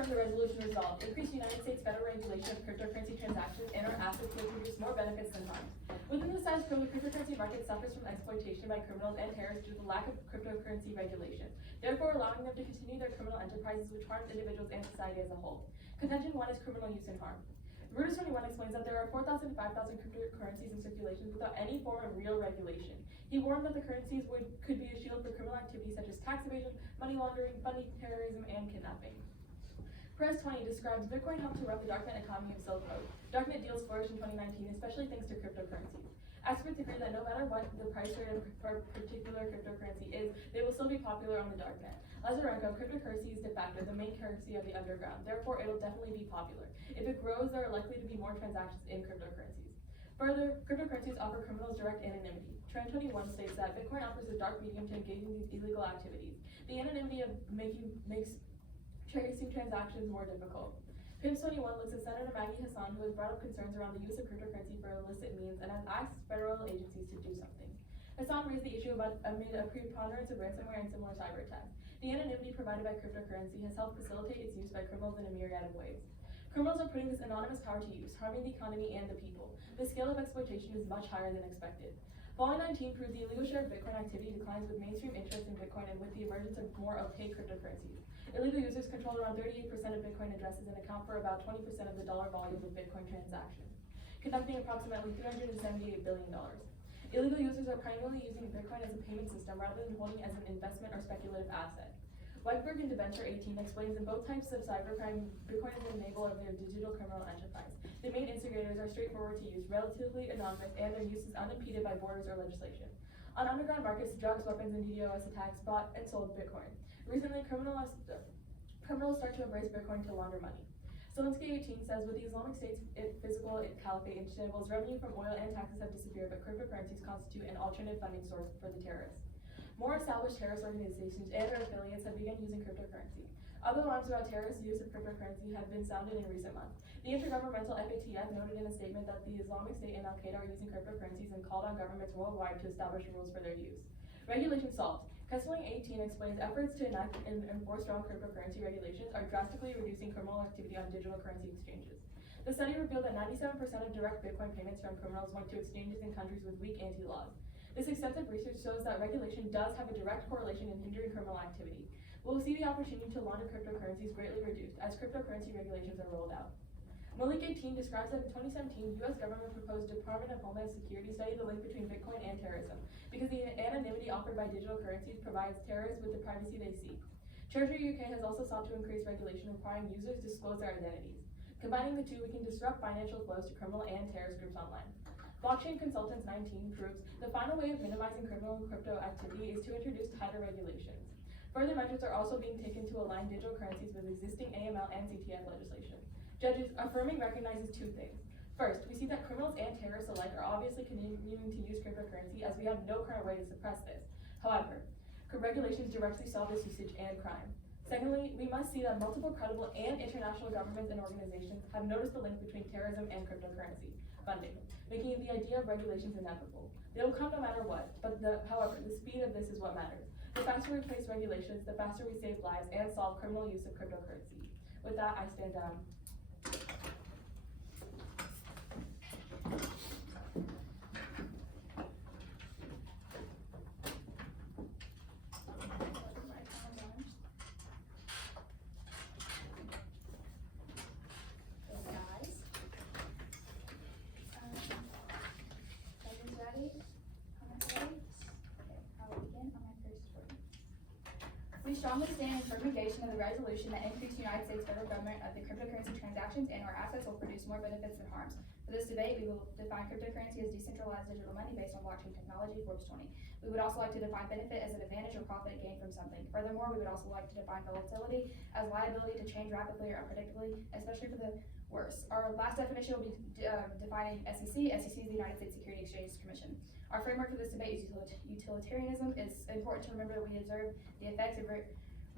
affirm the resolution resolved. Increased United States federal regulation of cryptocurrency transactions and or assets will produce more benefits than harm. Within the status quo, the cryptocurrency market suffers from exploitation by criminals and terrorists due to the lack of cryptocurrency regulation, therefore allowing them to continue their criminal enterprises which harms individuals and society as a whole. Contention 1 is criminal use and harm. Reuters 21 explains that there are 4,000 to 5,000 cryptocurrencies in circulation without any form of real regulation. He warned that the currencies could be a shield for criminal activities such as tax evasion, money laundering, funding terrorism, and kidnapping. Press 20 describes Bitcoin helped to run the darknet economy of Silk Road. Darknet deals flourished in 2019, especially thanks to cryptocurrencies. Experts agree that no matter what the price rate of a particular cryptocurrency is, they will still be popular on the darknet. Lazarenko, cryptocurrency is de facto the main currency of the underground, therefore it will definitely be popular. If it grows, there are likely to be more transactions in cryptocurrencies. Further, cryptocurrencies offer criminals direct anonymity. Trend 21 states that Bitcoin offers a dark medium to engage in these illegal activities. The anonymity of makes tracing transactions more difficult. PIMS 21 looks at Senator Maggie Hassan, who has brought up concerns around the use of cryptocurrency for illicit means and has asked federal agencies to do something. Hassan raised the issue amid a preponderance of ransomware and similar cyber attacks. The anonymity provided by cryptocurrency has helped facilitate its use by criminals in a myriad of ways. Criminals are putting this anonymous power to use, harming the economy and the people. The scale of exploitation is much higher than expected. Volume 19 proves the illegal share of Bitcoin activity declines with mainstream interest in Bitcoin and with the emergence of more opaque cryptocurrencies. Illegal users control around 38% of Bitcoin addresses and account for about 20% of the dollar volume of Bitcoin transactions, conducting approximately $378 billion. Illegal users are primarily using Bitcoin as a payment system rather than holding it as an investment or speculative asset. Whiteberg and Debenture 18 explains in both types of cybercrime, Bitcoin is an enabler of their digital criminal enterprise. The main instigators are straightforward to use, relatively anonymous, and their use is unimpeded by borders or legislation. On underground markets, drugs, weapons, and DDoS attacks bought and sold Bitcoin. Recently, criminals start to embrace Bitcoin to launder money. Zelensky 18 says, with the Islamic State's physical caliphate in shambles, revenue from oil and taxes have disappeared, but cryptocurrencies constitute an alternative funding source for the terrorists. More established terrorist organizations and their affiliates have begun using cryptocurrency. Other alarms about terrorist use of cryptocurrency have been sounded in recent months. The Intergovernmental FATF noted in a statement that the Islamic State and Al-Qaeda are using cryptocurrencies and called on governments worldwide to establish rules for their use. Regulation solved. Kesseling 18 explains efforts to enact and enforce strong cryptocurrency regulations are drastically reducing criminal activity on digital currency exchanges. The study revealed that 97% of direct Bitcoin payments from criminals went to exchanges in countries with weak anti-laws. This extensive research shows that regulation does have a direct correlation in hindering criminal activity. We'll see the opportunity to launder cryptocurrencies greatly reduced as cryptocurrency regulations are rolled out. Malik 18 describes that in 2017, U.S. government proposed Department of Homeland Security study the link between Bitcoin and terrorism, because the anonymity offered by digital currencies provides terrorists with the privacy they seek. Treasury UK has also sought to increase regulation requiring users to disclose their identities. Combining the two, we can disrupt financial flows to criminal and terrorist groups online. Blockchain Consultants 19 proves the final way of minimizing criminal and crypto activity is to introduce tighter regulations. Further measures are also being taken to align digital currencies with existing AML and CTF legislation. Judges affirming recognizes two things. First, we see that criminals and terrorists alike are obviously continuing to use cryptocurrency as we have no current way to suppress this. However, regulations directly solve this usage and crime. Secondly, we must see that multiple credible and international governments and organizations have noticed the link between terrorism and cryptocurrency funding, making the idea of regulations inevitable. They will come no matter what, but however, the speed of this is what matters. The faster we place regulations, the faster we save lives and solve criminal use of cryptocurrency. With that, I stand down. We strongly stand in firm negation of the resolution that increased United States federal government of the cryptocurrency transactions and or assets will produce more benefits than harms. For this debate, we will define cryptocurrency as decentralized digital money based on blockchain technology, Forbes 20. We would also like to define benefit as an advantage or profit gained from something. Furthermore, we would also like to define volatility as liability to change rapidly or unpredictably, especially for the worse. Our last definition will be defining SEC. SEC is the United States Securities Exchange Commission. Our framework for this debate is utilitarianism. It's important to remember that we observe the effects of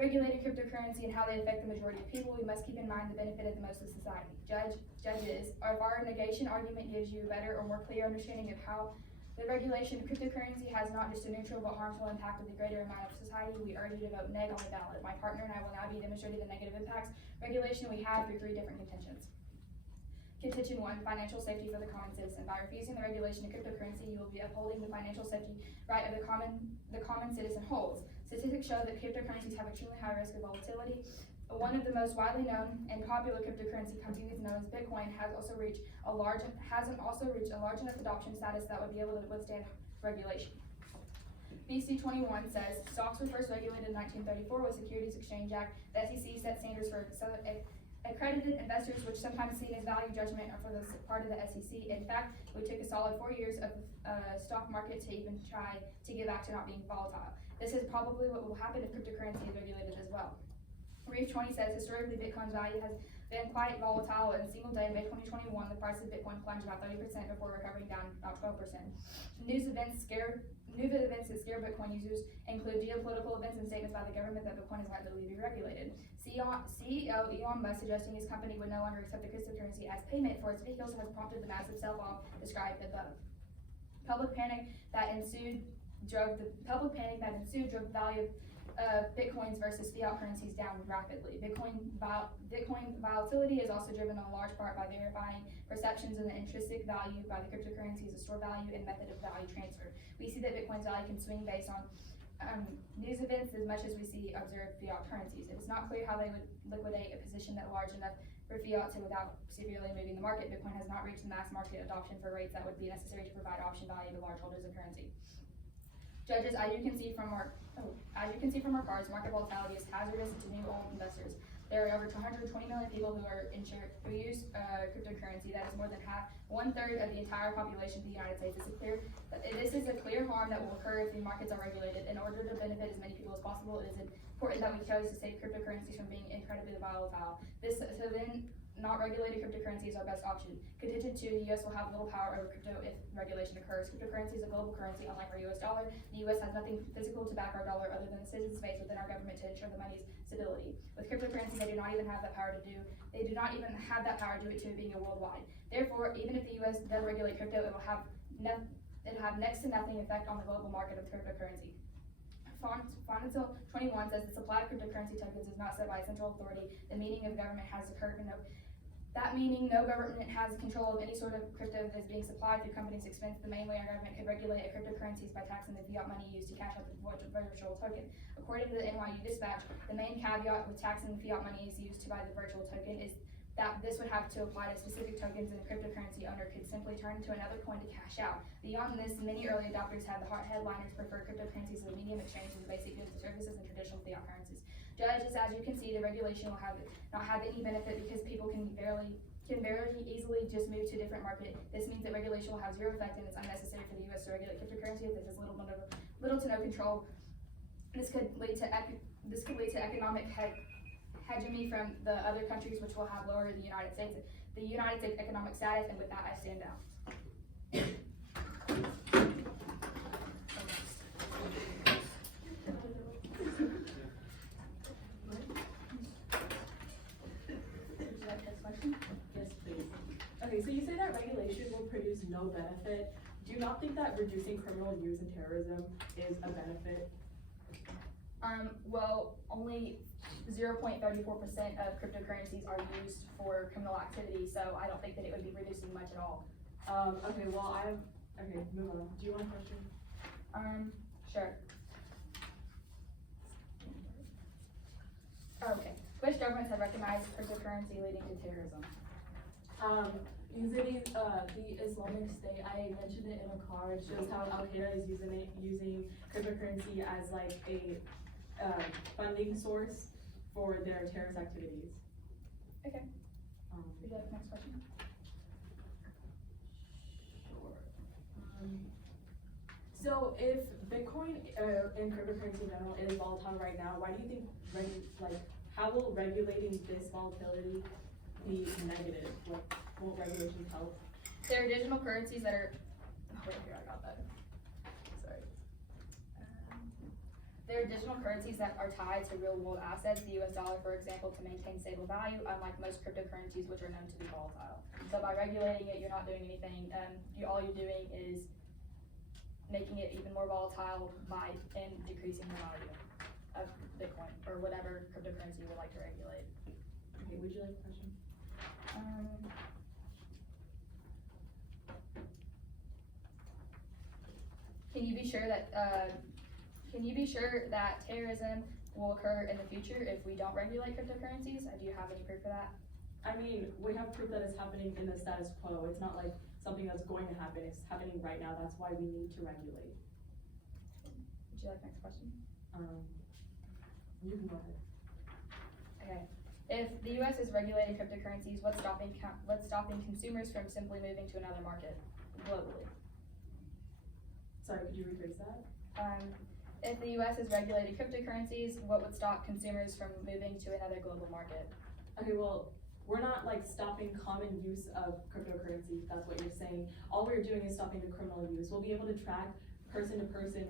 regulated cryptocurrency and how they affect the majority of people. We must keep in mind the benefit of the most of society. Judges, if our negation argument gives you a better or more clear understanding of how The regulation of cryptocurrency has not just a neutral but harmful impact on the greater amount of society. We urge you to vote neg on the ballot. My partner and I will now be demonstrating the negative impacts regulation we have through 3 different contentions. Contention 1, financial safety for the common citizen. By refusing the regulation of cryptocurrency, you will be upholding the financial safety right of the common citizen holds. Statistics show that cryptocurrencies have extremely high risk of volatility. One of the most widely known and popular cryptocurrency companies, known as Bitcoin, has also reached a large enough adoption status that would be able to withstand regulation. BC 21 says stocks were first regulated in 1934 with Securities Exchange Act. The SEC set standards for accredited investors, which sometimes seen as value judgment for the part of the SEC. In fact, we took a solid 4 years of stock market to even try to get back to not being volatile. This is probably what will happen if cryptocurrency is regulated as well. Reef 20 says historically Bitcoin's value has been quite volatile. In a single day, May 2021, the price of Bitcoin plunged about 30% before recovering down about 12%. News events that scare Bitcoin users include geopolitical events and statements by the government that Bitcoin is likely to be regulated. CEO Elon Musk suggesting his company would no longer accept the cryptocurrency as payment for its vehicles has prompted the massive sell-off described above. Public panic that ensued drove the value of Bitcoins versus fiat currencies down rapidly. Bitcoin volatility is also driven in large part by verifying perceptions of the intrinsic value by the cryptocurrency as a store value and method of value transfer. We see that Bitcoin's value can swing based on news events as much as we see observed fiat currencies. It is not clear how they would liquidate a position that large enough for fiat to without severely moving the market. Bitcoin has not reached the mass market adoption for rates that would be necessary to provide option value to large holders of currency. Judges, as you can see from our cards, market volatility is hazardous to new old investors. There are over 220 million people who use cryptocurrency. That is more than 1/3 of the entire population of the United States. This is a clear harm that will occur if the markets are regulated. In order to benefit as many people as possible, it is important that we chose to save cryptocurrencies from being incredibly volatile. Not regulated cryptocurrency is our best option. Contingent 2, the U.S. will have little power over crypto if regulation occurs. Cryptocurrency is a global currency, unlike our U.S. dollar. The U.S. has nothing physical to back our dollar other than the citizen space within our government to ensure the money's stability. With cryptocurrency, they do not even have that power to do it to it being a worldwide. Therefore, even if the U.S. does regulate crypto, it will have next to nothing effect on the global market of cryptocurrency. Fontenot 21 says the supply of cryptocurrency tokens is not set by a central authority. The meaning of government has occurred that meaning no government has control of any sort of crypto that is being supplied through companies' expense. The main way our government could regulate a cryptocurrency is by taxing the fiat money used to cash out the virtual token. According to the NYU Dispatch, the main caveat with taxing the fiat money used to buy the virtual token is that this would have to apply to specific tokens, and the cryptocurrency owner could simply turn to another coin to cash out. Beyond this, many early adopters had the headliners prefer cryptocurrencies as a medium exchange of basic goods and services and traditional fiat currencies. Judges, as you can see, the regulation will not have any benefit because people can very easily just move to a different market. This means that regulation will have zero effect and it's unnecessary for the U.S. to regulate cryptocurrency if it has little to no control. This could lead to economic hegemony from the other countries, which will have lowered the United States economic status, and with that I stand down. Okay, so you say that regulation will produce no benefit. Do you not think that reducing criminal use and terrorism is a benefit? Well, only 0.34% of cryptocurrencies are used for criminal activity, so I don't think that it would be reducing much at all. Okay, well, okay, move on. Do you want a question? Sure. Okay. Which governments have recognized cryptocurrency leading to terrorism? Usually, the Islamic State, I mentioned it in a card, shows how Al-Qaeda is using cryptocurrency as like a funding source for their terrorist activities. Okay. Would you like the next question? Sure. So if Bitcoin and cryptocurrency in general is volatile right now, why do you think how will regulating this volatility be negative? Won't regulations help? There are digital currencies that are. Wait, here, I got that. Sorry. There are digital currencies that are tied to real-world assets, the U.S. dollar, for example, to maintain stable value, unlike most cryptocurrencies, which are known to be volatile. So by regulating it, you're not doing anything. All you're doing is making it even more volatile and decreasing the value of Bitcoin or whatever cryptocurrency you would like to regulate. Okay, would you like a question? Can you be sure that terrorism will occur in the future if we don't regulate cryptocurrencies? Do you have any proof of that? I mean, we have proof that it's happening in the status quo. It's not like something that's going to happen. It's happening right now. That's why we need to regulate. Would you like next question? You can go ahead. Okay. If the U.S. is regulating cryptocurrencies, what's stopping consumers from simply moving to another market globally? Sorry, could you rephrase that? If the U.S. is regulating cryptocurrencies, what would stop consumers from moving to another global market? Okay, well, we're not like stopping common use of cryptocurrency, if that's what you're saying. All we're doing is stopping the criminal use. We'll be able to track person to person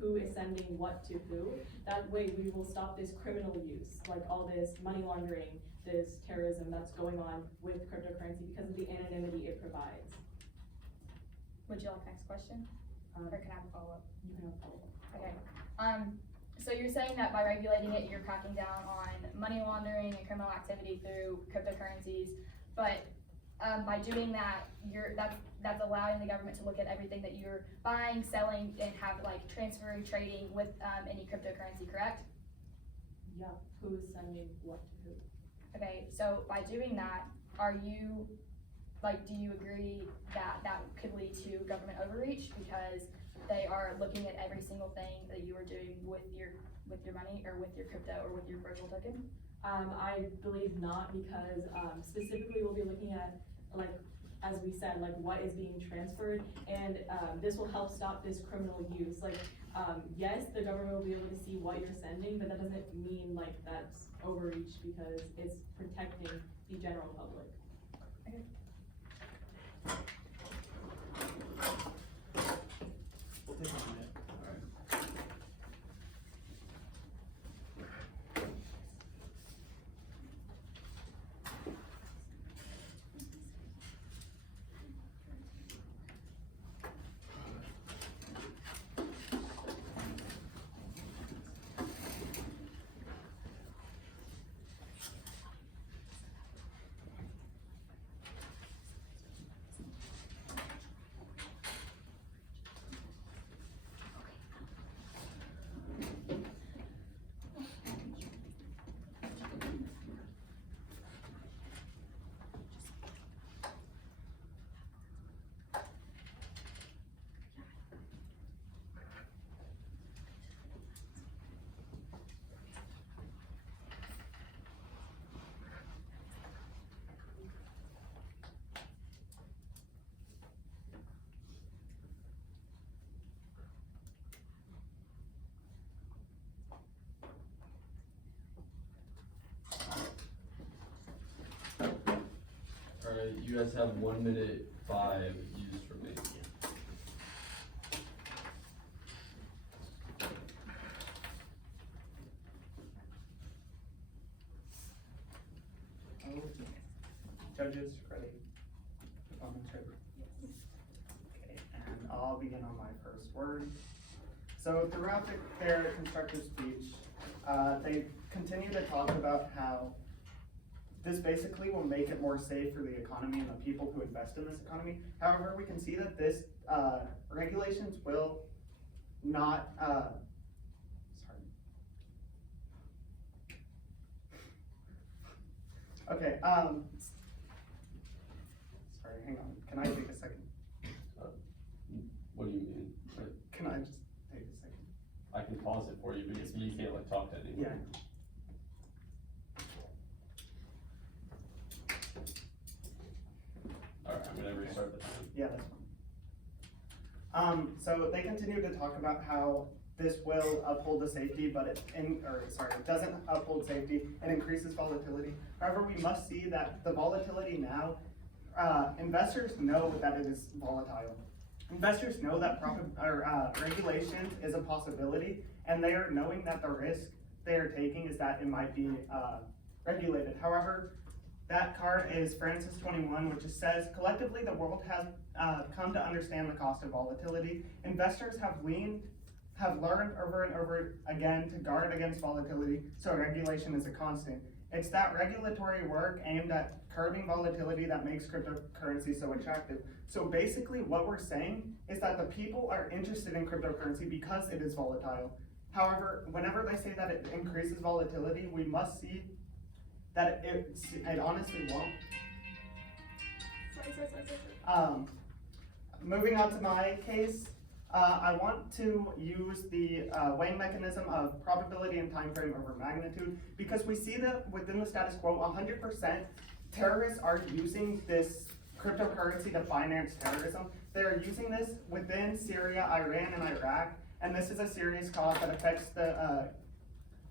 who is sending what to who. That way we will stop this criminal use, like all this money laundering, this terrorism that's going on with cryptocurrency because of the anonymity it provides. Would you like next question? Or can I have a follow-up? You can have a follow-up. Okay. So you're saying that by regulating it, you're cracking down on money laundering and criminal activity through cryptocurrencies, but by doing that, that's allowing the government to look at everything that you're buying, selling, and have like transferring, trading with any cryptocurrency, correct? Yeah, who's sending what to who? Okay, so by doing that, do you agree that that could lead to government overreach because they are looking at every single thing that you are doing with your money or with your crypto or with your virtual token? I believe not, because specifically we'll be looking at, like, as we said, like what is being transferred, and this will help stop this criminal use. Like, yes, the government will be able to see what you're sending, but that doesn't mean like that's overreach because it's protecting the general public. Okay. We'll take a minute. Alright. Alright, you guys have 1 minute 5 used for me. Judges, ready? Comments ready? Okay, and I'll begin on my first word. So throughout their constructive speech, they continue to talk about how this basically will make it more safe for the economy and the people who invest in this economy. However, we can see that this regulations will not, okay, sorry, hang on, can I take a second? What do you mean? Can I just take a second? I can pause it for you because you can't like talk to anyone. Yeah. Alright, I'm gonna restart the time. Yeah, that's fine. So they continue to talk about how this will uphold the safety, but it doesn't uphold safety, it increases volatility. However, we must see that the volatility now, investors know that it is volatile. Investors know that regulation is a possibility, and they are knowing that the risk they are taking is that it might be regulated. However, that card is Francis 21, which says, collectively the world come to understand the cost of volatility. Investors have learned over and over again to guard against volatility, so regulation is a constant. It's that regulatory work aimed at curbing volatility that makes cryptocurrency so attractive. So basically what we're saying is that the people are interested in cryptocurrency because it is volatile. However, whenever they say that it increases volatility, we must see that it honestly won't. Moving on to my case, I want to use the weighing mechanism of probability and time frame over magnitude, because we see that within the status quo, 100% terrorists are using this cryptocurrency to finance terrorism. They're using this within Syria, Iran, and Iraq, and this is a serious cause that affects the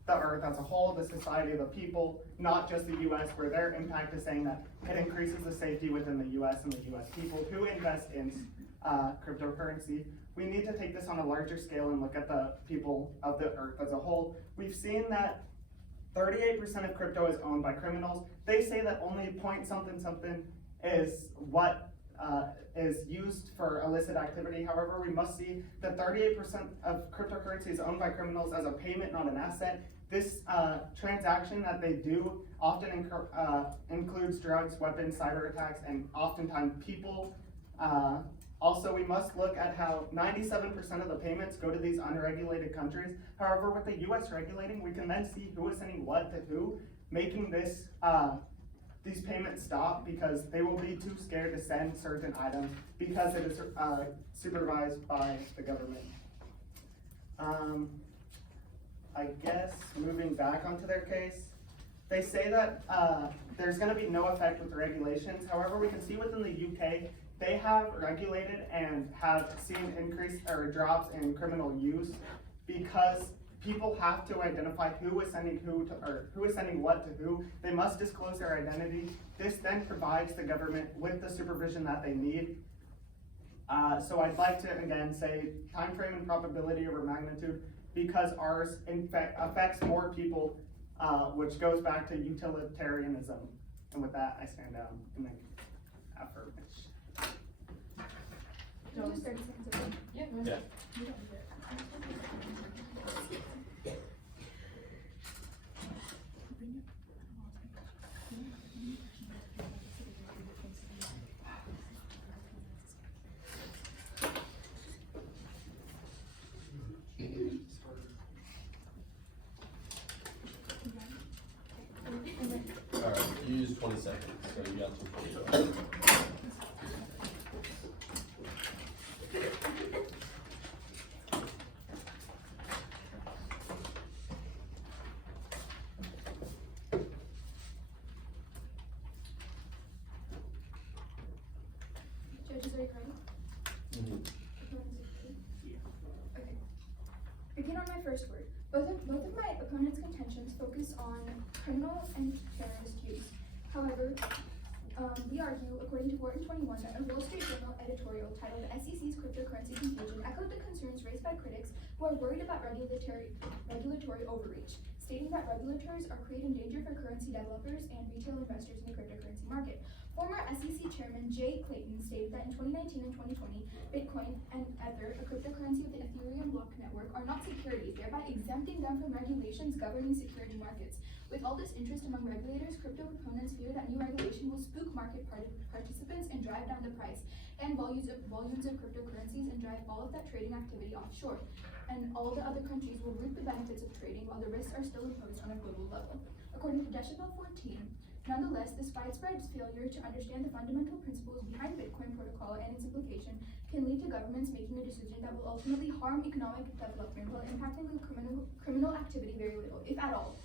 earth as a whole, the society, the people, not just the US, where their impact is saying that it increases the safety within the US and the US people who invest in cryptocurrency. We need to take this on a larger scale and look at the people of the earth as a whole. We've seen that 38% of crypto is owned by criminals. They say that only point something is what is used for illicit activity. However, we must see that 38% of cryptocurrency is owned by criminals as a payment, not an asset. This transaction that they do often includes drugs, weapons, cyber attacks, and oftentimes people. Also, we must look at how 97% of the payments go to these unregulated countries. However, with the US regulating, we can then see who is sending what to who, making this these payments stop, because they will be too scared to send certain items because it is supervised by the government. I guess moving back onto their case, they say that there's going to be no effect with the regulations. However, we can see within the UK, they have regulated and have seen increase or drops in criminal use, because people have to identify who is sending who to, or who is sending what to who. They must disclose their identity. This then provides the government with the supervision that they need. So I'd like to again say time frame and probability over magnitude, because ours in fact affects more people, which goes back to utilitarianism. And with that, I stand down and then affirm. Can you just 30 seconds of it? Yeah. Alright, you use 20 seconds, so you got 2 Judges, are you ready? Okay. Begin on my first word. Both of my opponent's contentions focus on criminal and terrorist use. However, we argue, according to Wharton 21, that a Wall Street Journal editorial titled "The SEC's Cryptocurrency Confusion" echoed the concerns raised by critics who are worried about regulatory overreach, stating that regulators are creating danger for currency developers and retail investors in the cryptocurrency market. Former SEC Chairman Jay Clayton stated that in 2019 and 2020, Bitcoin and Ether, a cryptocurrency of the Ethereum block network, are not securities, thereby exempting them from regulations governing security markets. With all this interest among regulators, crypto proponents fear that new regulation will spook market participants and drive down the price and volumes of cryptocurrencies and drive all of that trading activity offshore. And all the other countries will reap the benefits of trading while the risks are still imposed on a global level. According to Decibel 14, nonetheless, this widespread failure to understand the fundamental principles behind Bitcoin protocol and its implication can lead to governments making a decision that will ultimately harm economic development while impacting the criminal activity very little, if at all.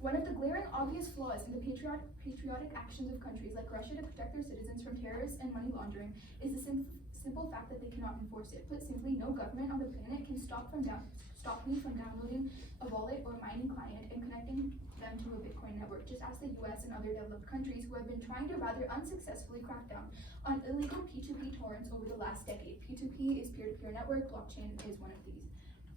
One of the glaring obvious flaws in the patriotic actions of countries like Russia to protect their citizens from terrorists and money laundering is the simple fact that they cannot enforce it. Put simply, no government on the planet can stop me from downloading a wallet or mining client and connecting them to a Bitcoin network, just as the US and other developed countries who have been trying to rather unsuccessfully crack down on illegal P2P torrents over the last decade. P2P is peer-to-peer network, blockchain is one of these.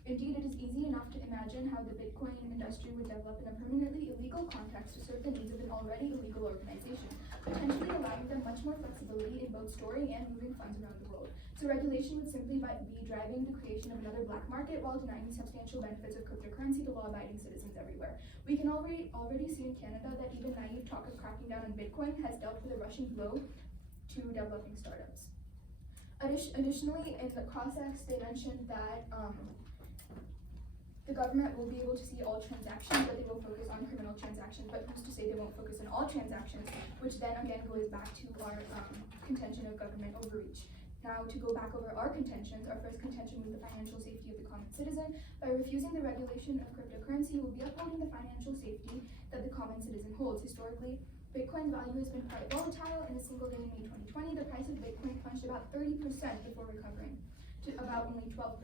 Indeed, it is easy enough to imagine imagine how the Bitcoin industry would develop in a permanently illegal context to serve the needs of an already illegal organization, potentially allowing them much more flexibility in both storing and moving funds around the world. So regulation would simply be driving the creation of another black market while denying the substantial benefits of cryptocurrency to law-abiding citizens everywhere. We can already see in Canada that even naive talk of cracking down on Bitcoin has dealt with a rushing blow to developing startups. Additionally, in the process, they mentioned that the government will be able to see all transactions, but they will focus on criminal transactions. But who's to say they won't focus on all transactions, which then again goes back to our contention of government overreach. Now, to go back over our contentions, our first contention was the financial safety of the common citizen. By refusing the regulation of cryptocurrency, we'll be upholding the financial safety that the common citizen holds. Historically, Bitcoin's value has been quite volatile. In a single day in May 2020, the price of Bitcoin plunged about 30% before recovering to about only 12%.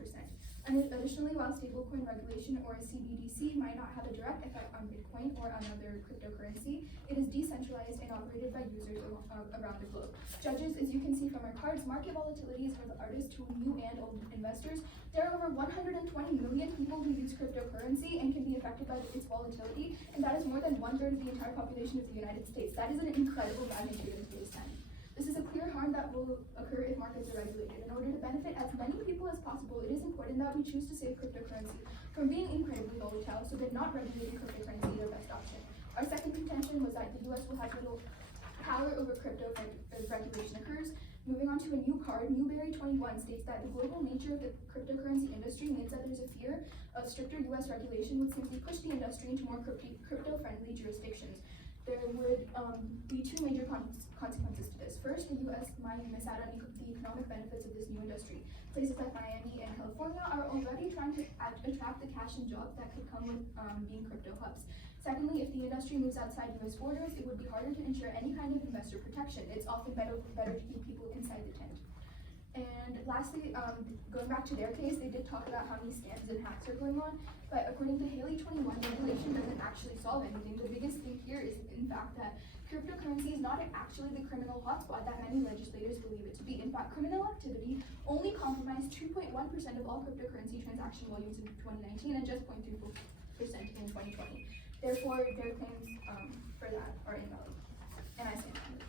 And additionally, while stablecoin regulation or a CBDC might not have a direct effect on Bitcoin or another cryptocurrency, it is decentralized and operated by users around the globe. Judges, as you can see from our cards, market volatility is for the artists to new and old investors. There are over 120 million people who use cryptocurrency and can be affected by its volatility, and that is more than 1/3 of the entire population of the United States. That is an incredible magnitude in today's time. This is a clear harm that will occur if markets are regulated. In order to benefit as many people as possible, it is important that we choose to save cryptocurrency from being incredibly volatile, so that not regulating cryptocurrency is our best option. Our second contention was that the US will have little power over crypto as regulation occurs. Moving on to a new card, Newberry 21 states that the global nature of the cryptocurrency industry means that there's a fear of stricter US regulation would simply push the industry into more crypto-friendly jurisdictions. There would be two major consequences to this. First, the US might miss out on the economic benefits of this new industry. Places like Miami and California are already trying to attract the cash and jobs that could come with being crypto hubs. Secondly, if the industry moves outside US borders, it would be harder to ensure any kind of investor protection. It's often better to keep people inside the tent. And lastly, going back to their case, they did talk about how many scams and hacks are going on, but according to Haley 21, regulation doesn't actually solve anything. The biggest thing here is, in fact, that cryptocurrency is not actually the criminal hotspot that many legislators believe it to be. In fact, criminal activity only compromised 2.1% of all cryptocurrency transaction volumes in 2019 and just 0.34% in 2020. Therefore, their claims for that are invalid. And I stand behind it.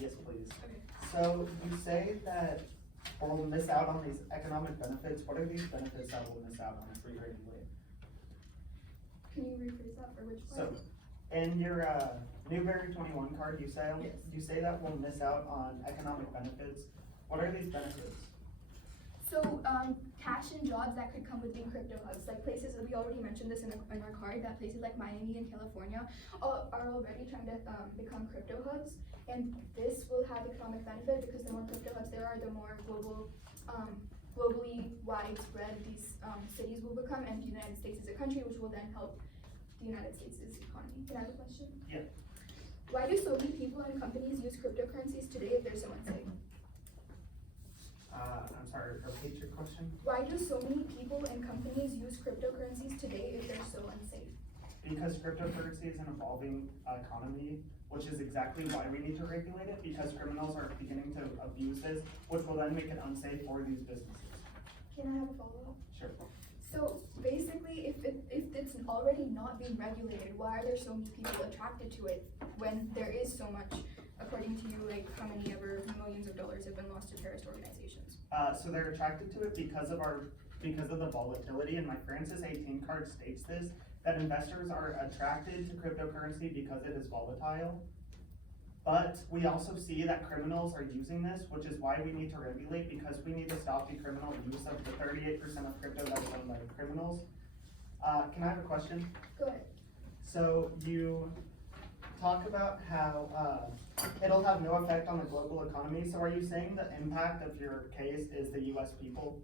Yes, please. So you say that we'll miss out on these economic benefits. What are these benefits that we'll miss out on if we regulate? Can you rephrase that for which part? So, in your Newberry 21 card, you say Yes. that we'll miss out on economic benefits. What are these benefits? So, cash and jobs that could come within crypto hubs, like places, we already mentioned this in our card, that places like Miami and California are already trying to become crypto hubs, and this will have economic benefit because the more crypto hubs there are, the more globally widespread these cities will become, and the United States as a country, which will then help the United States' economy. Can I have a question? Yeah. Why do so many people and companies use cryptocurrencies today if they're so unsafe? I'm sorry, repeat your question? Why do so many people and companies use cryptocurrencies today if they're so unsafe? Because cryptocurrency is an evolving economy, which is exactly why we need to regulate it, because criminals are beginning to abuse this, which will then make it unsafe for these businesses. Can I have a follow-up? Sure. So basically, if it's already not being regulated, why are there so many people attracted to it when there is so much, according to you, like how many ever millions of dollars have been lost to terrorist organizations? So they're attracted to it because of the volatility, and my Francis 18 card states this, that investors are attracted to cryptocurrency because it is volatile. But we also see that criminals are using this, which is why we need to regulate, because we need to stop the criminal use of the 38% of crypto that is owned by criminals. Can I have a question? Go ahead. So you talk about how it'll have no effect on the global economy. So are you saying the impact of your case is the US people?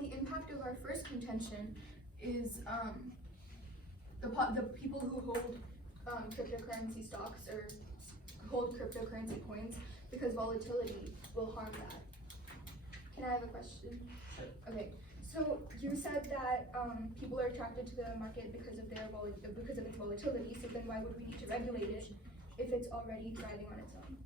The impact of our first contention is the people who hold cryptocurrency stocks or hold cryptocurrency coins, because volatility will harm that. Can I have a question? Sure. Okay, so you said that people are attracted to the market because of because of its volatility. So then why would we need to regulate it if it's already thriving on its own?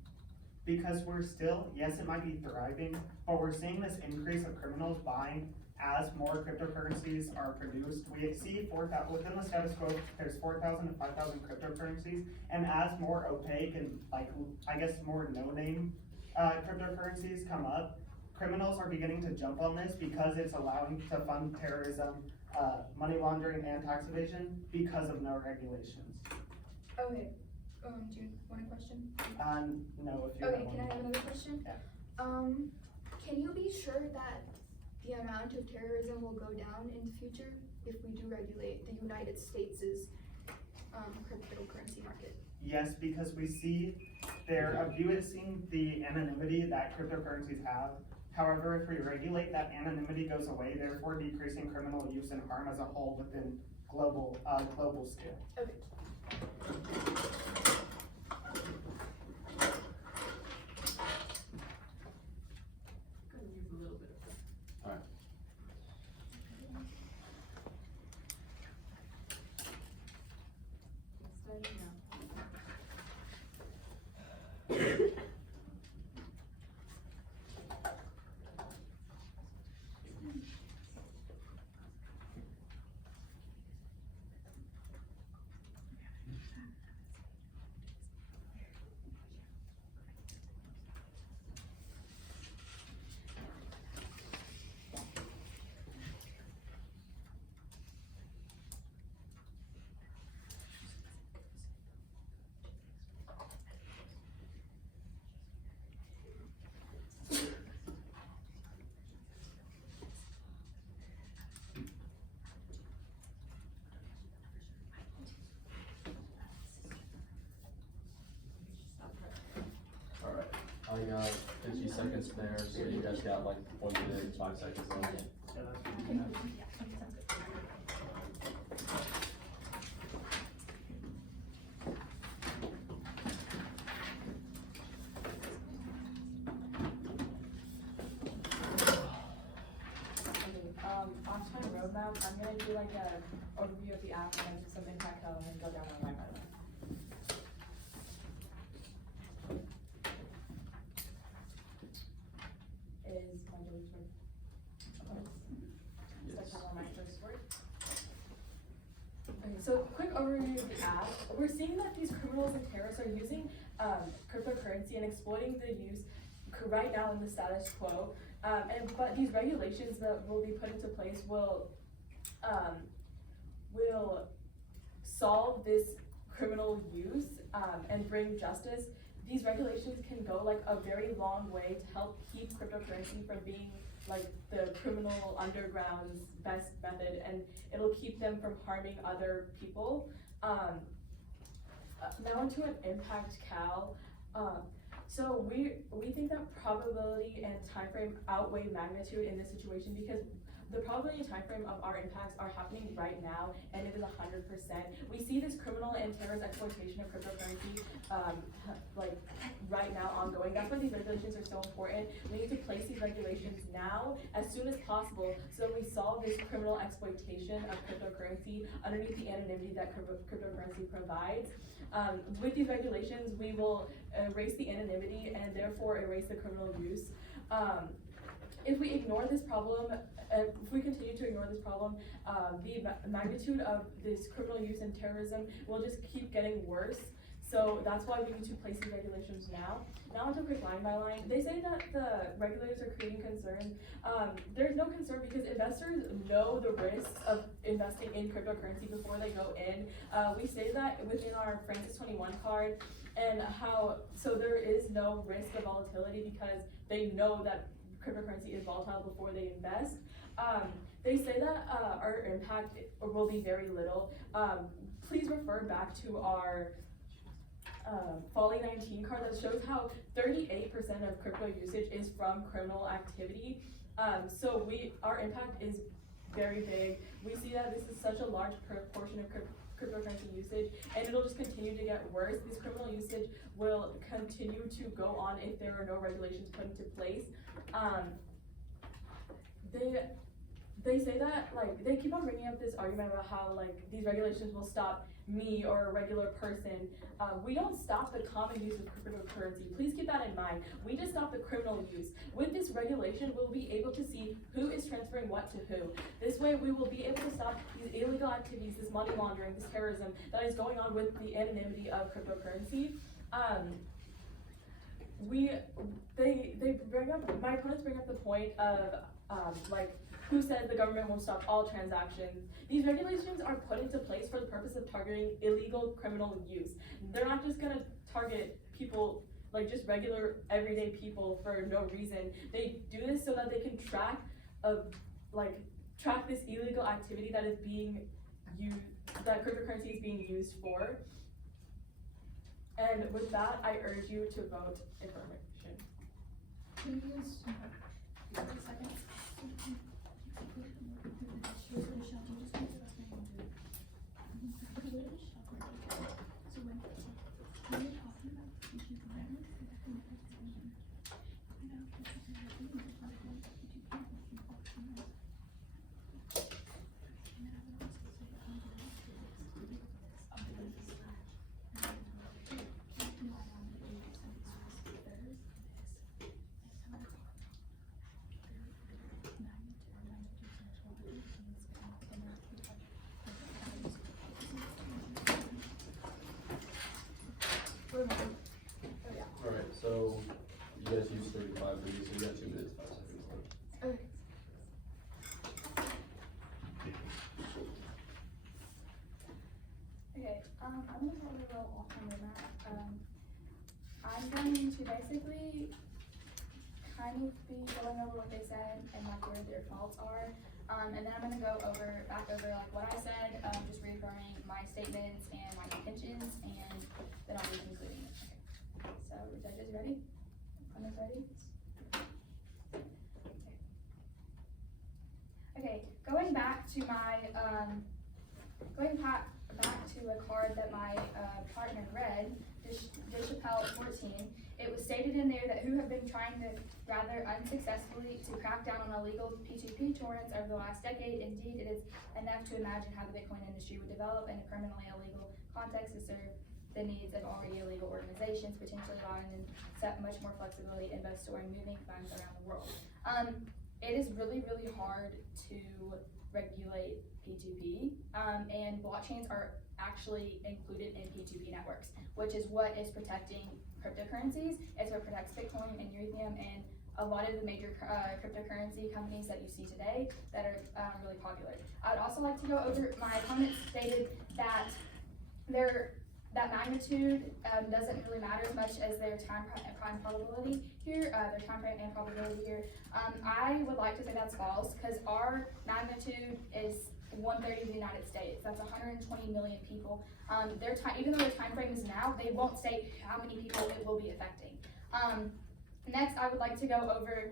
Because we're still, yes, it might be thriving, but we're seeing this increase of criminals buying as more cryptocurrencies are produced. We see within the status quo, there's 4,000 to 5,000 cryptocurrencies, and as more opaque and I guess more no-name cryptocurrencies come up, criminals are beginning to jump on this because it's allowing to fund terrorism, money laundering, and tax evasion because of no regulations. Okay, do you want a question? No, if you Okay, have one. can I have another question? Yeah. Can you be sure that the amount of terrorism will go down in the future if we do regulate the United States' cryptocurrency market? Yes, because we see they're abusing the anonymity that cryptocurrencies have. However, if we regulate, that anonymity goes away, therefore decreasing criminal use and harm as a whole within global scale. Okay. Gonna use a little bit of that. Alright. Starting now. Alright, I got 50 seconds there, so you guys got like 1 minute and 5 seconds left. Yeah, that's what we have. On-time roadmap, I'm gonna do like a overview of the app and then some impact and then go down on line by line. Is my deletion. Yes. That's how my first word. Okay, so quick overview of the app. We're seeing that these criminals and terrorists are using cryptocurrency and exploiting the use right now in the status quo. But these regulations that will be put into place will solve this criminal use and bring justice. These regulations can go like a very long way to help keep cryptocurrency from being like the criminal underground's best method, and it'll keep them from harming other people. Now into an impact cal. So we think that probability and timeframe outweigh magnitude in this situation because the probability and timeframe of our impacts are happening right now, and it is 100%. We see this criminal and terrorist exploitation of cryptocurrency like right now ongoing. That's why these regulations are so important. We need to place these regulations now as soon as possible so we solve this criminal exploitation of cryptocurrency underneath the anonymity that cryptocurrency provides. With these regulations, we will erase the anonymity and therefore erase the criminal use. If we ignore this problem, if we continue to ignore this problem, the magnitude of this criminal use and terrorism will just keep getting worse. So that's why we need to place these regulations now. Now onto a quick line by line. They say that the regulators are creating concern. There's no concern because investors know the risks of investing in cryptocurrency before they go in. We say that within our Francis 21 card, and so there is no risk of volatility because they know that cryptocurrency is volatile before they invest. They say that our impact will be very little. Please refer back to our Folly 19 card that shows how 38% of crypto usage is from criminal activity. So our impact is very big. We see that this is such a large proportion of cryptocurrency usage, and it'll just continue to get worse. This criminal usage will continue to go on if there are no regulations put into place. They say that, like, they keep on bringing up this argument about how, like, these regulations will stop me or a regular person. We don't stop the common use of cryptocurrency. Please keep that in mind. We just stop the criminal use. With this regulation, we'll be able to see who is transferring what to who. This way, we will be able to stop these illegal activities, this money laundering, this terrorism that is going on with the anonymity of cryptocurrency. They bring up, my opponents bring up the point of, like, who says the government will stop all transactions. These regulations are put into place for the purpose of targeting illegal criminal use. They're not just gonna target people, like just regular everyday people for no reason. They do this so that they can track this illegal activity that is being used, that cryptocurrency is being used for. And with that, I urge you to vote affirmation. Alright, so you guys used 35 for these, so you got 2 minutes, 5 seconds left. Okay, I'm gonna go a little off on that. I'm going to basically kind of be going over what they said and like where their faults are. And then I'm gonna go back over like what I said, just reaffirming my statements and my intentions, and then I'll be concluding it. Okay. So, are judges ready? Comments ready? Okay, going back to my, back to a card that my partner read, DeChappelle 14, it was stated in there that who have been trying to rather unsuccessfully to crack down on illegal P2P torrents over the last decade. Indeed, it is enough to imagine how the Bitcoin industry would develop in a permanently illegal context to serve the needs of already illegal organizations, potentially allowing them much more flexibility in both storing and moving funds around the world. It is really, really hard to regulate P2P, and blockchains are actually included in P2P networks, which is what is protecting cryptocurrencies. It's what protects Bitcoin and Ethereum and a lot of the major cryptocurrency companies that you see today that are really popular. I would also like to go over, my opponents stated that that magnitude doesn't really matter as much as their time probability here, their time frame and probability here. I would like to say that's false, because our magnitude is 1/3 of the United States. That's 120 million people. Even though their time frame is now, they won't state how many people it will be affecting. Next, I would like to go over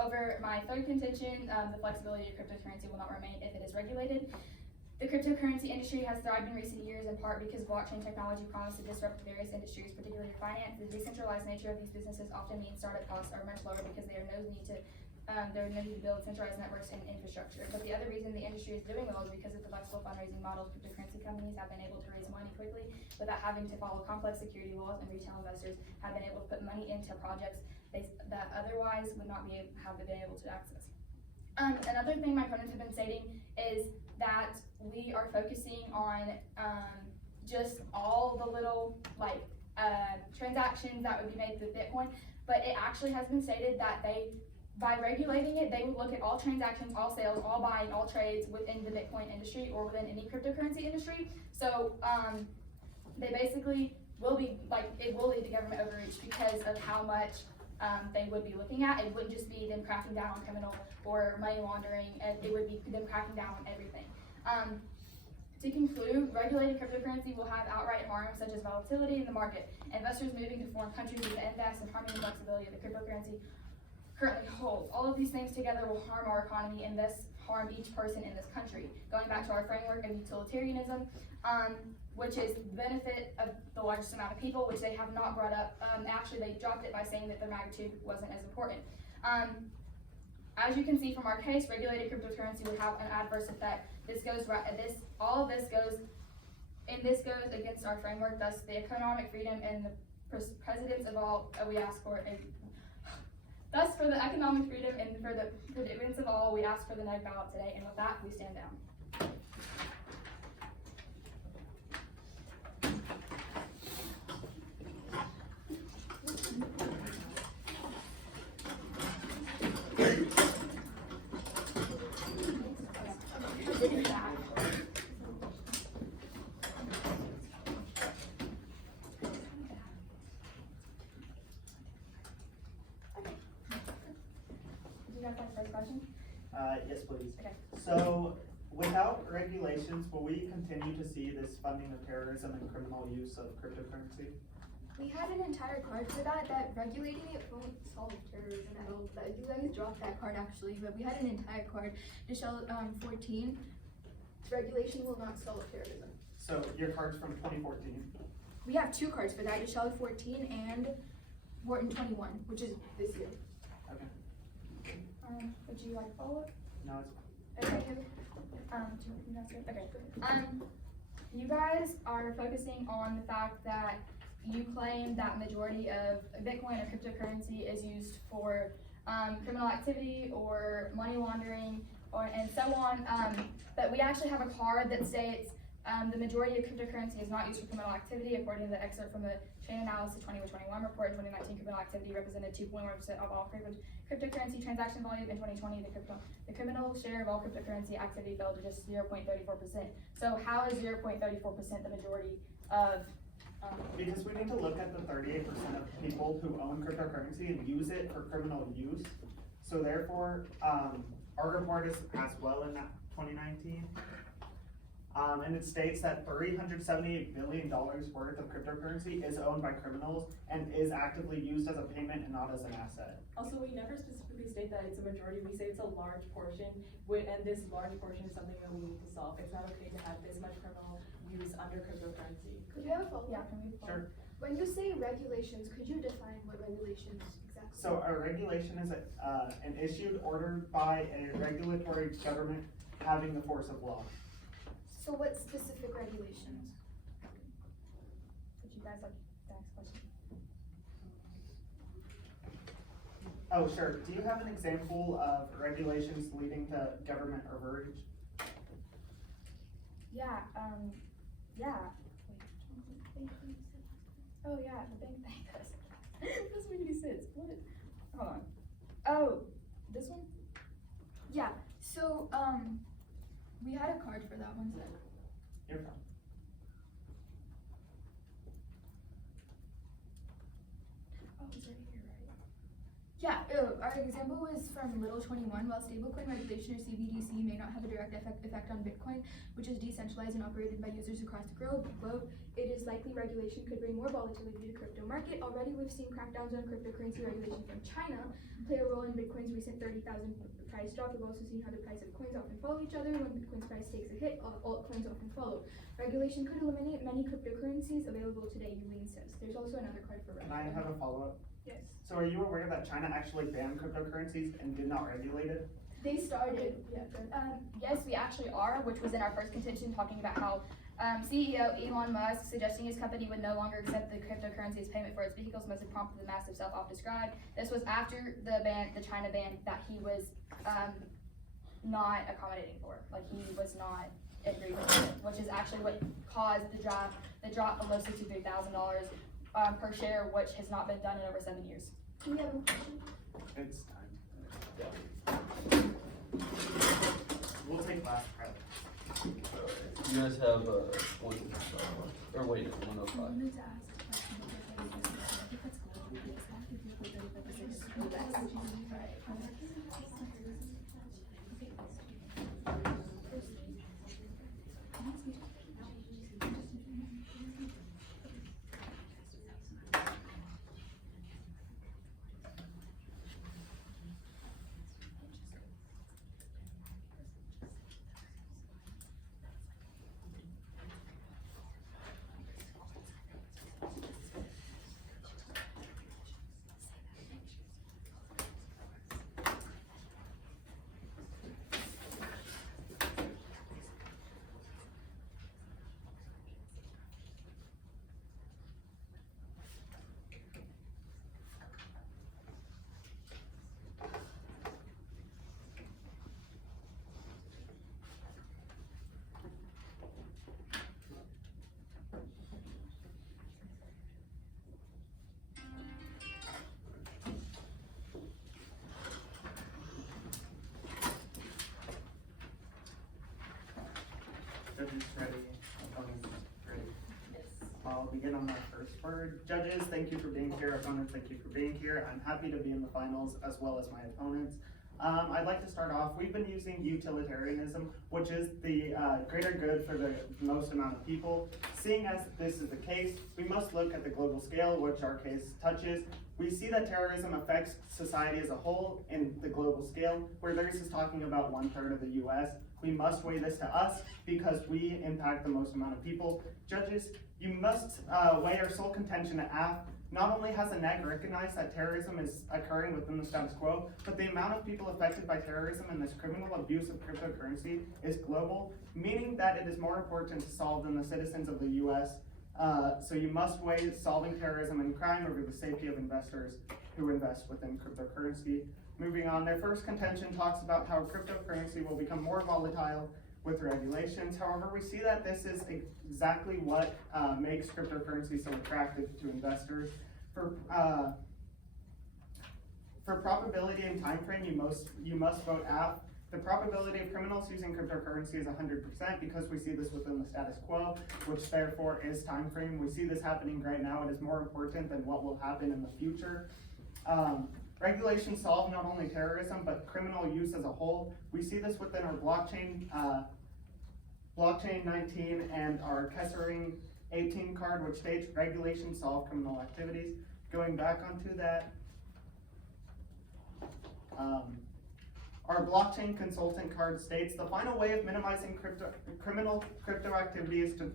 over my third contention. The flexibility of cryptocurrency will not remain if it is regulated. The cryptocurrency industry has thrived in recent years in part because blockchain technology promised to disrupt various industries, particularly finance. The decentralized nature of these businesses often means startup costs are much lower because there is no need to build centralized networks and infrastructure. But the other reason the industry is doing well is because of the flexible fundraising models. Cryptocurrency companies have been able to raise money quickly without having to follow complex security laws, and retail investors have been able to put money into projects that otherwise would not have been able to access. Another thing my opponents have been stating is that we are focusing on just all the little transactions that would be made through Bitcoin, but it actually has been stated that by regulating it, they would look at all transactions, all sales, all buying, all trades within the Bitcoin industry or within any cryptocurrency industry. So they basically will be it will lead to government overreach because of how much they would be looking at. It wouldn't just be them cracking down on criminal or money laundering, and it would be them cracking down on everything. To conclude, regulating cryptocurrency will have outright harm such as volatility in the market, investors moving to foreign countries with the invest and harming the flexibility of the currently holds. All of these things together will harm our economy and thus harm each person in this country. Going back to our framework of utilitarianism, which is the benefit of the largest amount of people, which they have not brought up. Actually, they dropped it by saying that the magnitude wasn't as important. As you can see from our case, regulated cryptocurrency would have an adverse effect. All of this goes against our framework. Thus, the economic freedom and the precedence of all we ask for. Thus, for the economic freedom and for the advance of all, we ask for the no ballot today. And with that, we stand down. First question? Yes, please. Okay. So, without regulations, will we continue to see this funding of terrorism and criminal use of cryptocurrency? We had an entire card for that regulating it won't solve terrorism at all. But you guys dropped that card actually, but we had an entire card to show 14. Regulation will not solve terrorism. So, your card's from 2014. We have two cards for that, to show 14 and Wharton 21, which is this year. Okay. Would you like to follow up? No, it's Okay. Okay. You guys are focusing on the fact that you claim that majority of Bitcoin or cryptocurrency is used for criminal activity or money laundering and so on. But we actually have a card that states the majority of cryptocurrency is not used for criminal activity, according to the excerpt from the Chain Analysis 2021 report. In 2019, criminal activity represented 2.1% of all cryptocurrency transaction volume. In 2020, the criminal share of all cryptocurrency activity fell to just 0.34%. So how is 0.34% the majority of? because we need to look at the 38% of people who own cryptocurrency and use it for criminal use. So therefore, our report is as well in that 2019. And it states that $378 billion worth of cryptocurrency is owned by criminals and is actively used as a payment and not as an asset. Also, we never specifically state that it's a majority, we say it's a large portion, and this large portion is something that we need to solve. It's not okay to have this much criminal use under cryptocurrency. Could you have a follow-up? Yeah, can we? Sure. When you say regulations, could you define what regulations exactly? So a regulation is an issued order by a regulatory government having the force of law. So what specific regulations? Would you guys like the next question? Oh, sure. Do you have an example of regulations leading to government overreach? Yeah, yeah. Oh, yeah, the bank does. Doesn't make any sense. What? Hold on. Oh, this one? Yeah, so, we had a card for that one, so. You're fine. Oh, it's right here, right? Yeah, our example was from Little 21. While stablecoin regulation or CBDC may not have a direct effect on Bitcoin, which is decentralized and operated by users across the globe, it is likely regulation could bring more volatility to the crypto market. Already we've seen crackdowns on cryptocurrency regulation from China play a role in Bitcoin's recent 30,000 price drop. We've also seen how the price of coins often follow each other. When Bitcoin's price takes a hit, altcoins often follow. Regulation could eliminate many cryptocurrencies available today, Yulin says. There's also another card for Can I have a follow-up? Yes. So are you aware that China actually banned cryptocurrencies and did not regulate it? They started, yeah. Yes, we actually are, which was in our first contention, talking about how CEO Elon Musk suggesting his company would no longer accept the cryptocurrency as payment for its vehicles must have prompted the massive sell-off described. This was after the China ban that he was not accommodating for. Like, he was not agreeing with it, which is actually what caused the drop below $63,000 per share, which has not been done in over 7 years. Do we have a question? It's time. We'll take last credit. You guys have, one, or wait, 105. wanted to ask a question because I think that's cool. It's not if you Judges ready, opponents ready. Yes. I'll begin on my first word. Judges, thank you for being here. Opponents, thank you for being here. I'm happy to be in the finals as well as my opponents. I'd like to start off, we've been using utilitarianism, which is the greater good for the most amount of people. Seeing as this is the case, we must look at the global scale, which our case touches. We see that terrorism affects society as a whole in the global scale, where this is talking about 1/3 of the US. We must weigh this to us because we impact the most amount of people. Judges, you must weigh our sole contention at AF. Not only has the NEG recognized that terrorism is occurring within the status quo, but the amount of people affected by terrorism and this criminal abuse of cryptocurrency is global, meaning that it is more important to solve than the citizens of the US. So you must weigh solving terrorism and crime over the safety of investors who invest within cryptocurrency. Moving on, their first contention talks about how cryptocurrency will become more volatile with regulations. However, we see that this is exactly what makes cryptocurrency so attractive to investors. For probability and time frame, you must vote AF. The probability of criminals using cryptocurrency is 100% because we see this within the status quo, which therefore is time frame. We see this happening right now. It is more important than what will happen in the future. Regulations solve not only terrorism, but criminal use as a whole. We see this within our blockchain 19 and our Kessering 18 card, which states regulations solve criminal activities. Going back onto that, our blockchain consultant card states the final way of minimizing criminal crypto activity is to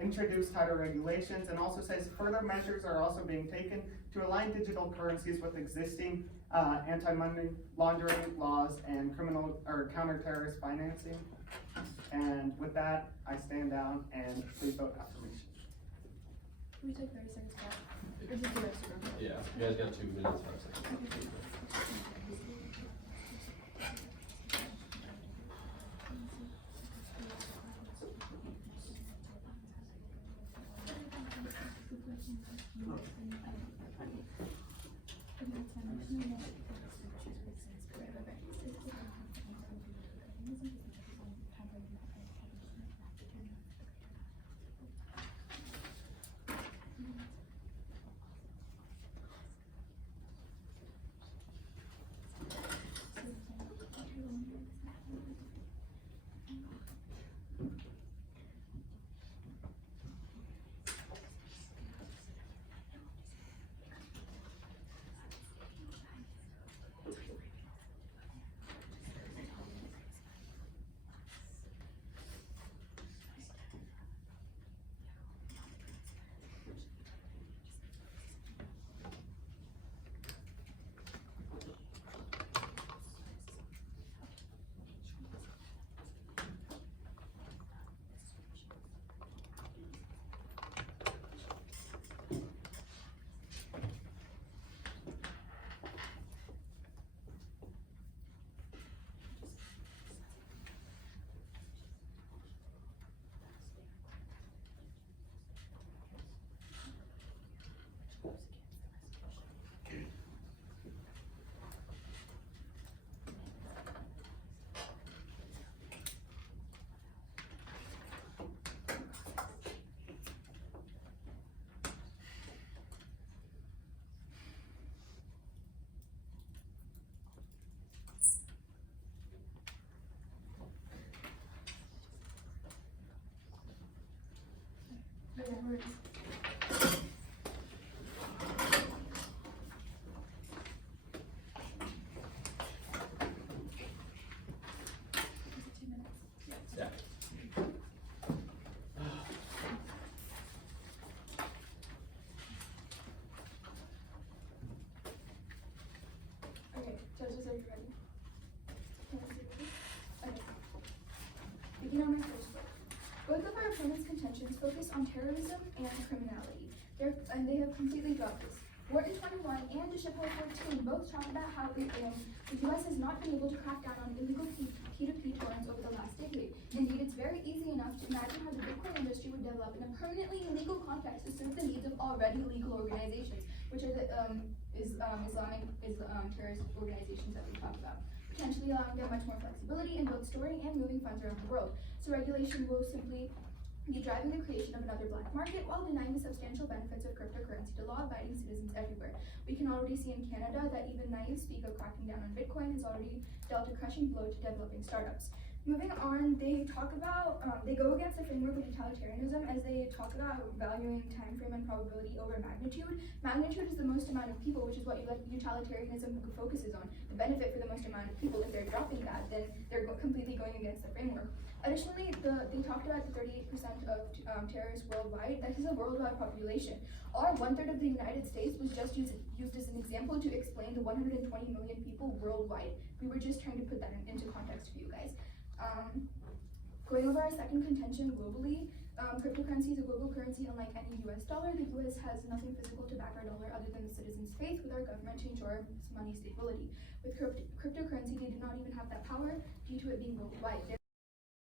introduce tighter regulations, and also says further measures are also being taken to align digital currencies with existing anti-money laundering laws and criminal or counter-terrorist financing. And with that, I stand down and please vote affirmation. Can we take 30 seconds back? Or just do it? Yeah, you guys got 2 minutes, 5 seconds. Yeah. Okay, judges, are you ready? Can I see this? Okay. Begin on my first vote. Both of our opponents' contentions focus on terrorism and criminality. They have completely dropped this. Wharton 21 and Deschapelle 14 both talk about how the U.S. has not been able to crack down on illegal P2P torrents over the last decade. Indeed, it's very easy enough to imagine how the Bitcoin industry would develop in a permanently illegal context to serve the needs of already legal organizations, which are the Islamic terrorist organizations that we talked about, potentially allowing them much more flexibility in both storing and moving funds around the world. So regulation will simply be driving the creation of another black market while denying the substantial benefits of cryptocurrency to law-abiding citizens everywhere. We can already see in Canada that even naive speak of cracking down on Bitcoin has already dealt a crushing blow to developing startups. Moving on, they talk about, they go against the framework of utilitarianism as they talk about valuing time frame and probability over magnitude. Magnitude is the most amount of people, which is what utilitarianism focuses on. The benefit for the most amount of people. If they're dropping that, then they're completely going against the framework. Additionally, they talked about the 38% of terrorists worldwide. That is a worldwide population. Our 1/3 of the United States was just used as an example to explain the 120 million people worldwide. We were just trying to put that into context for you guys. Going over our second contention globally, cryptocurrency is a global currency unlike any US dollar. The US has nothing physical to back our dollar other than the citizens' faith with our government to ensure money stability. With cryptocurrency, they do not even have that power due to it being worldwide.